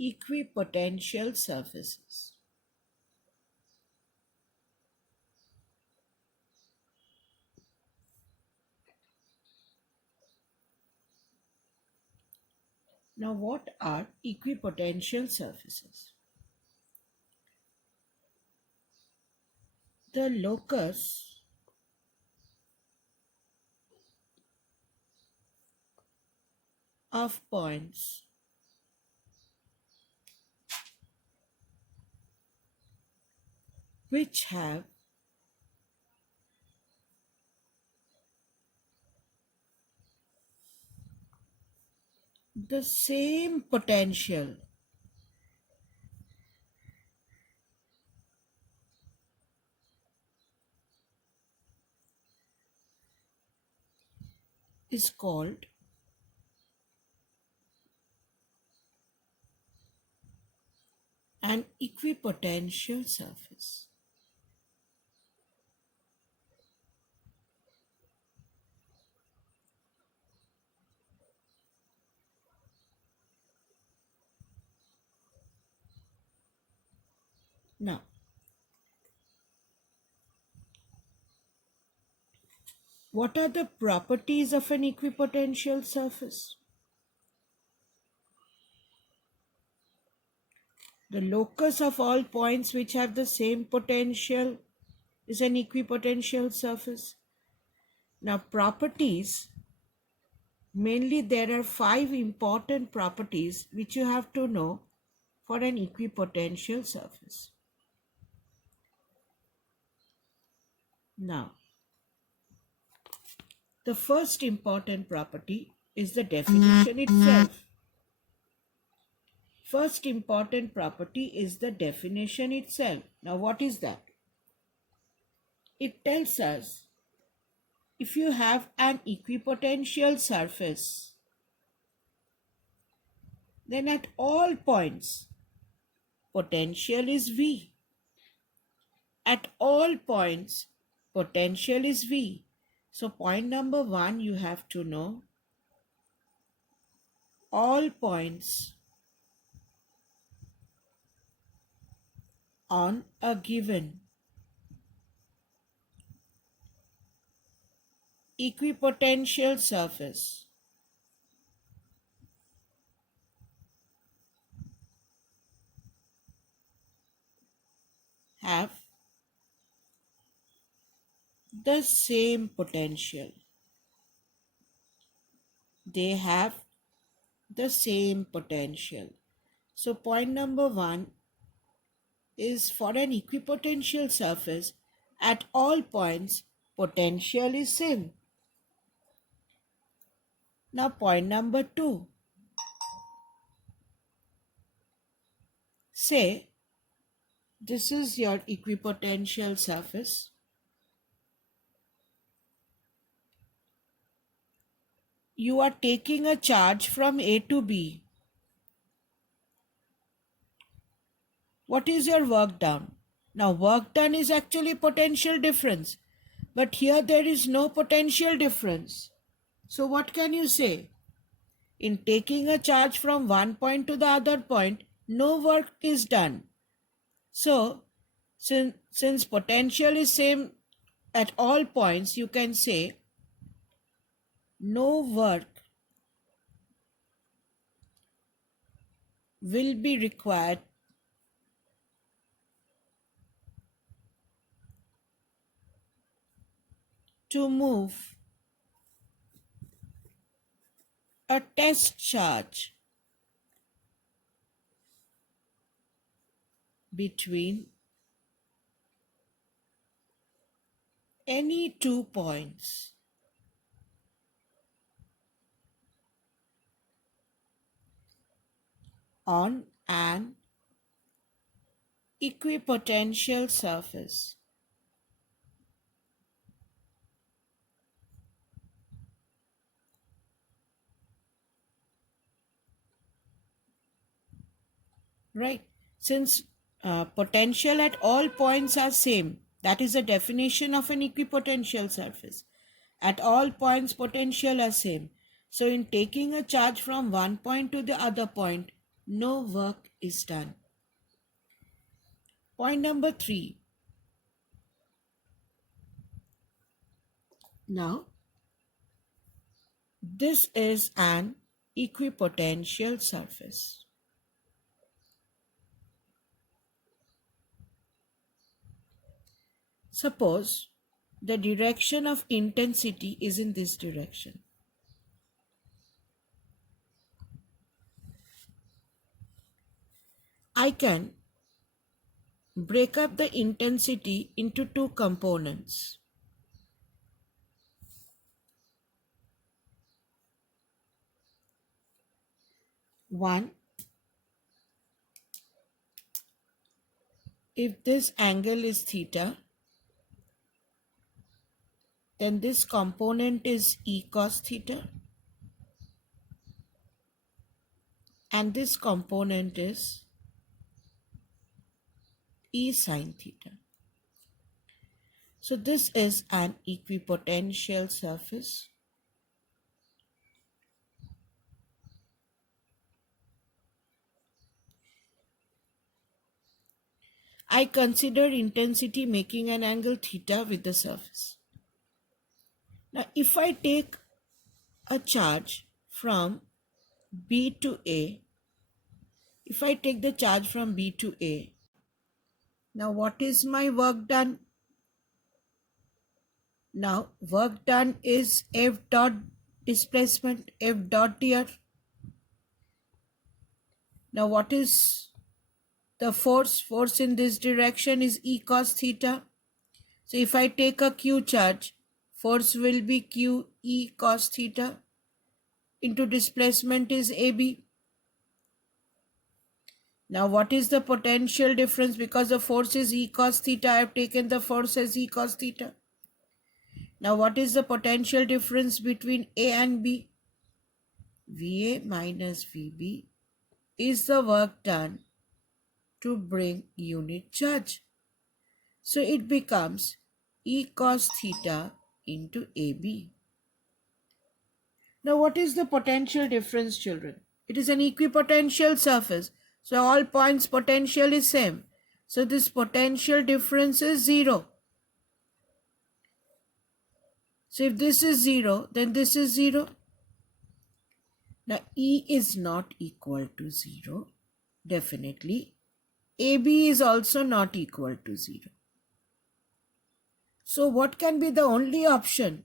equipotential surfaces. Now, what are equipotential surfaces? The locus of points which have the same potential is called an equipotential surface. Now, what are the properties of an equipotential surface? The locus of all points which have the same potential is an equipotential surface. Now, properties, mainly there are 5 important properties which you have to know for an equipotential surface. Now, the first important property is the definition itself. First important property is the definition itself. Now, what is that? It tells us if you have an equipotential surface, then at all points, potential is V. At all points, potential is V. So point number 1, you have to know all points on a given equipotential surface have the same potential. They have the same potential. So point number 1 is for an equipotential surface, at all points, potential is same. Now point number 2. Say this is your equipotential surface. You are taking a charge from A to B. What is your work done? Now work done is actually potential difference, but here there is no potential difference. So what can you say? In taking a charge from one point to the other point, no work is done. So since potential is same at all points, you can say no work will be required to move a test charge between any 2 points on an equipotential surface. Right? Since potential at all points are same, that is the definition of an equipotential surface. At all points, potential are same. So in taking a charge from one point to the other point, no work is done. Point number 3. Now, this is an equipotential surface. Suppose the direction of intensity is in this direction. I can break up the intensity into two components. One, if this angle is theta, then this component is e cos theta, and this component is e sin theta. So this is an equipotential surface. I consider intensity making an angle theta with the surface. Now if I take a charge from B to A, if I take the charge from B to A, now what is my work done? Now work done is F dot displacement, F dot here. Now what is the force? Force in this direction is E cos theta. So if I take a Q charge, force will be Q E cos theta into displacement is AB. Now what is the potential difference? Because the force is E cos theta, I have taken the force as E cos theta. Now what is the potential difference between A and B? VA minus VB is the work done to bring unit charge. So it becomes E cos theta into AB. Now what is the potential difference, children? It is an equipotential surface. So all points potential is same. So this potential difference is 0. So if this is 0, then this is 0. Now E is not equal to 0. Definitely. AB is also not equal to 0. So what can be the only option?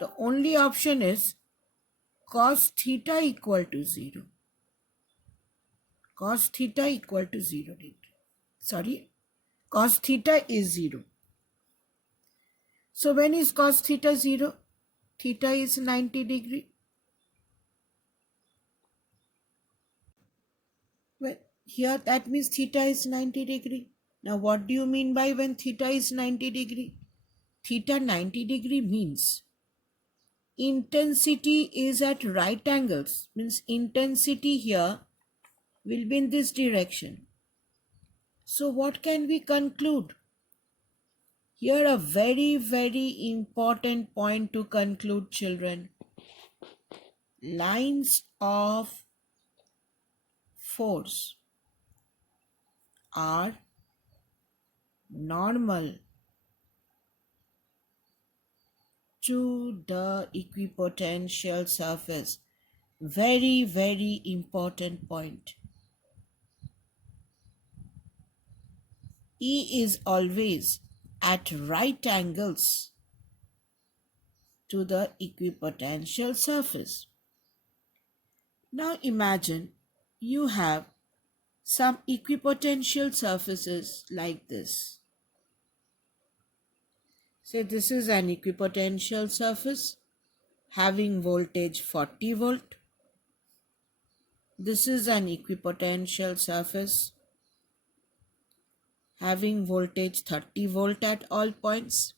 The only option is cos theta equal to 0. Cos theta equal to 0 degree. Sorry, cos theta is 0. So when is cos theta 0? Theta is 90 degree. Well, here that means theta is 90 degree. Now what do you mean by when theta is 90 degree? Theta 90 degree means intensity is at right angles. Means intensity here will be in this direction. So what can we conclude? Here a very, very important point to conclude, children. Lines of force are normal to the equipotential surface. Very, very important point. E is always at right angles to the equipotential surface. Now imagine you have some equipotential surfaces like this. Say this is an equipotential surface having voltage 40 volt. This is an equipotential surface having voltage 30 volt at all points.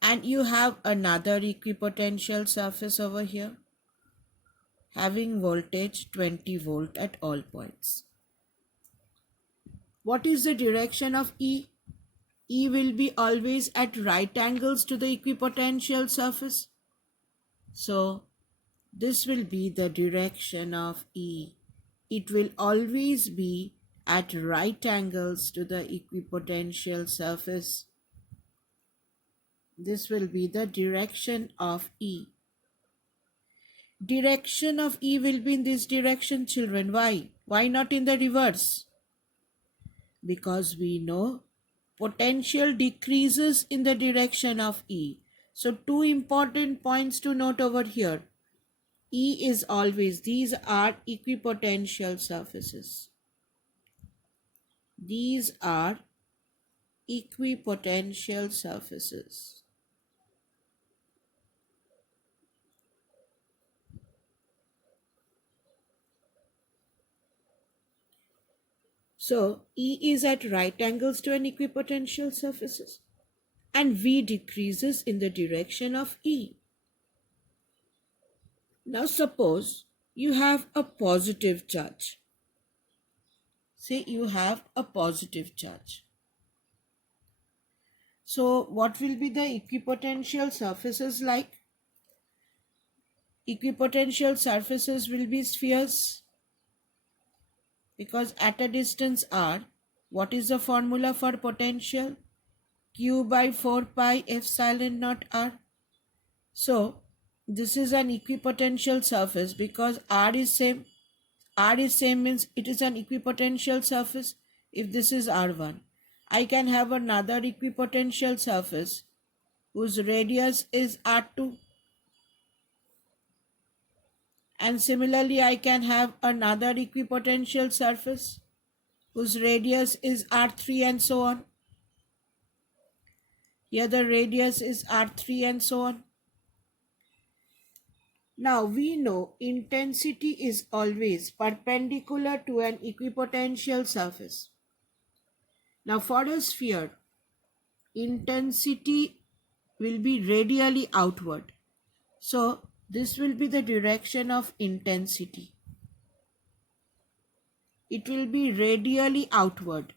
And you have another equipotential surface over here having voltage 20 volt at all points. What is the direction of E? E will be always at right angles to the equipotential surface. So this will be the direction of E it will always be at right angles to the equipotential surface. This will be the direction of E. Direction of E will be in this direction, children. Why? Why not in the reverse? Because we know potential decreases in the direction of E. So two important points to note over here. E is always, these are equipotential surfaces. These are equipotential surfaces. So E is at right angles to an equipotential surfaces and V decreases in the direction of E. Now suppose you have a positive charge. Say you have a positive charge. So what will be the equipotential surfaces like? Equipotential surfaces will be spheres, because at a distance r, what is the formula for potential? Q by 4 pi epsilon naught r. So this is an equipotential surface because r is same. R is same means it is an equipotential surface. If this is R1, I can have another equipotential surface whose radius is R2. And similarly, I can have another equipotential surface whose radius is R3 and so on. Here the radius is R3 and so on. Now we know intensity is always perpendicular to an equipotential surface. Now for a sphere, intensity will be radially outward. So this will be the direction of intensity. It will be radially outward.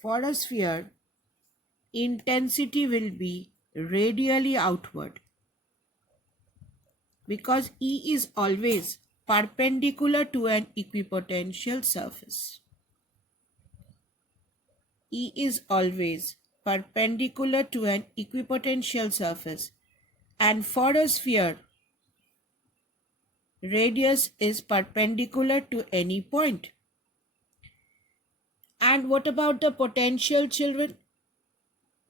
For a sphere, intensity will be radially outward because E is always perpendicular to an equipotential surface. E is always perpendicular to an equipotential surface, and for a sphere, radius is perpendicular to any point. And what about the potential, children?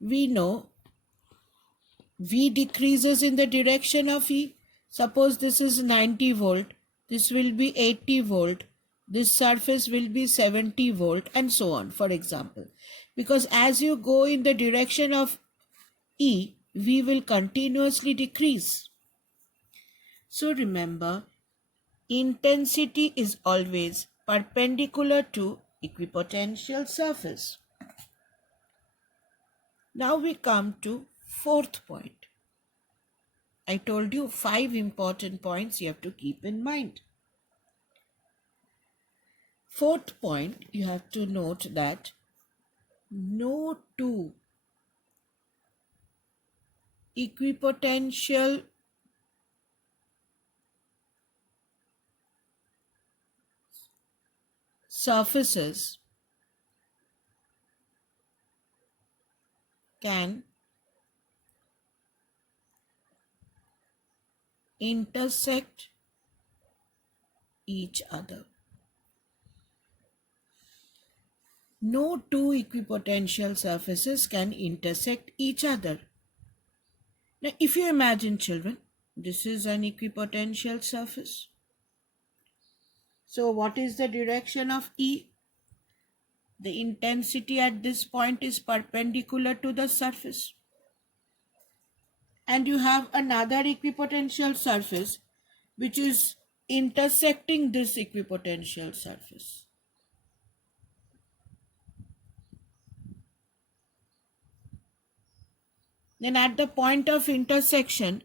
We know V decreases in the direction of E. Suppose this is 90 volt, this will be 80 volt, this surface will be 70 volt and so on, for example. Because as you go in the direction of E, V will continuously decrease. So remember, intensity is always perpendicular to equipotential surface. Now we come to fourth point. I told you 5 important points you have to keep in mind. Fourth point, you have to note that no two equipotential surfaces can intersect each other. No two equipotential surfaces can intersect each other. Now, if you imagine, children, this is an equipotential surface. So, what is the direction of E? The intensity at this point is perpendicular to the surface. And you have another equipotential surface which is intersecting this equipotential surface. Then at the point of intersection,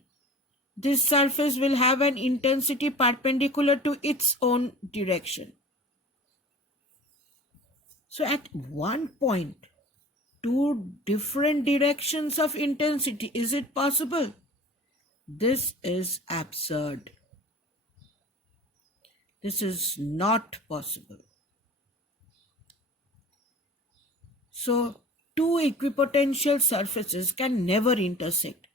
this surface will have an intensity perpendicular to its own direction. So at one point, two different directions of intensity. Is it possible? This is absurd. This is not possible. So, two equipotential surfaces can never intersect,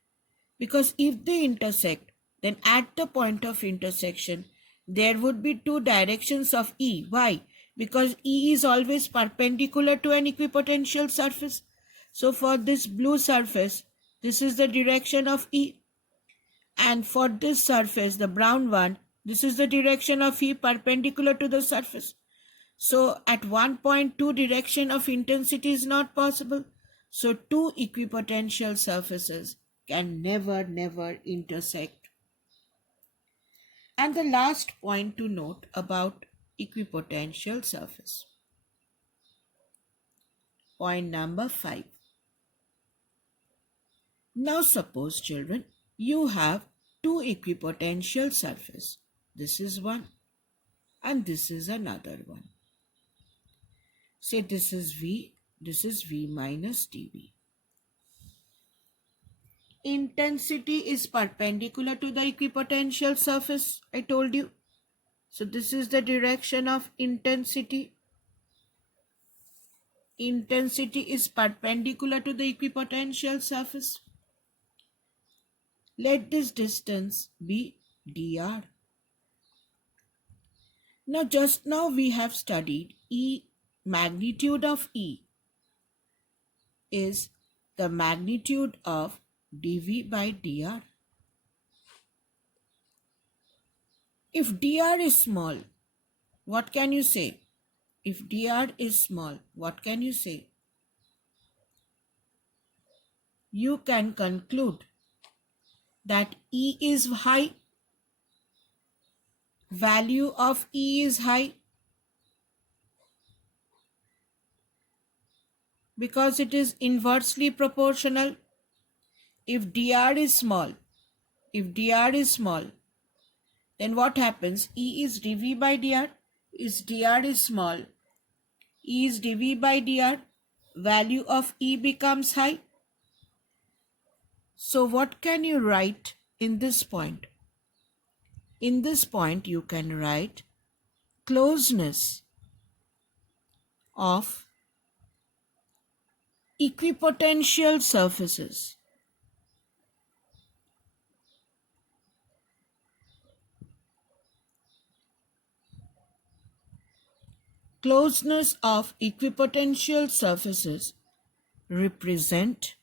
because if they intersect, then at the point of intersection, there would be two directions of E. Why? Because E is always perpendicular to an equipotential surface. So for this blue surface, this is the direction of E. And for this surface, the brown one, this is the direction of E perpendicular to the surface. So at one point, two direction of intensity is not possible. So two equipotential surfaces can never intersect. And the last point to note about equipotential surface. Point number 5. Now suppose, children, you have two equipotential surface. This is one and this is another one. Say this is V minus dV. Intensity is perpendicular to the equipotential surface, I told you. So this is the direction of intensity. Intensity is perpendicular to the equipotential surface. Let this distance be dr. Now just now we have studied E, magnitude of E is the magnitude of dV by dr. If dr is small, what can you say? If dr is small, what can you say? You can conclude that E is high, value of E is high, because it is inversely proportional. If dr is small, then what happens? E is dV by dr. If dr is small, E is dV by dr. Value of E becomes high. So what can you write in this point? In this point you can write closeness of equipotential surfaces. Closeness of equipotential surfaces represent,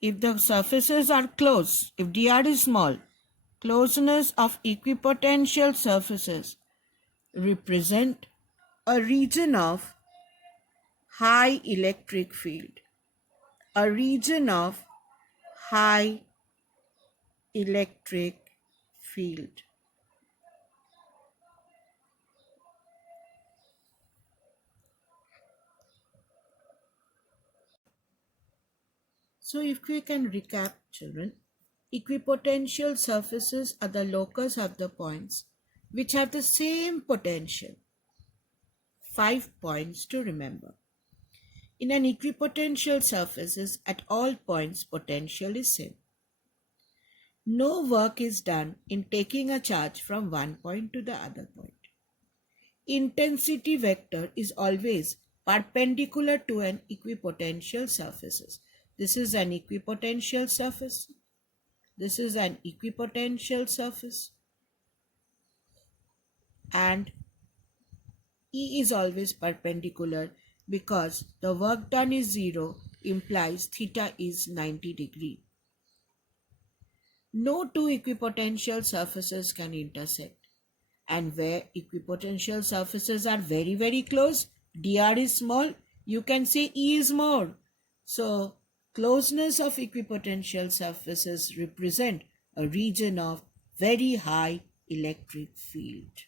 if the surfaces are close, if dr is small, closeness of equipotential surfaces represent a region of high electric field. A region of high electric field. So if we can recap, children, equipotential surfaces are the locus of the points which have the same potential. 5 points to remember. In an equipotential surfaces, at all points potential is same. No work is done in taking a charge from one point to the other point. Intensity vector is always perpendicular to an equipotential surfaces. This is an equipotential surface. This is an equipotential surface. And E is always perpendicular because the work done is 0 implies theta is 90 degree. No two equipotential surfaces can intersect. And where equipotential surfaces are very close, dr is small, you can say E is more. So closeness of equipotential surfaces represent a region of very high electric field.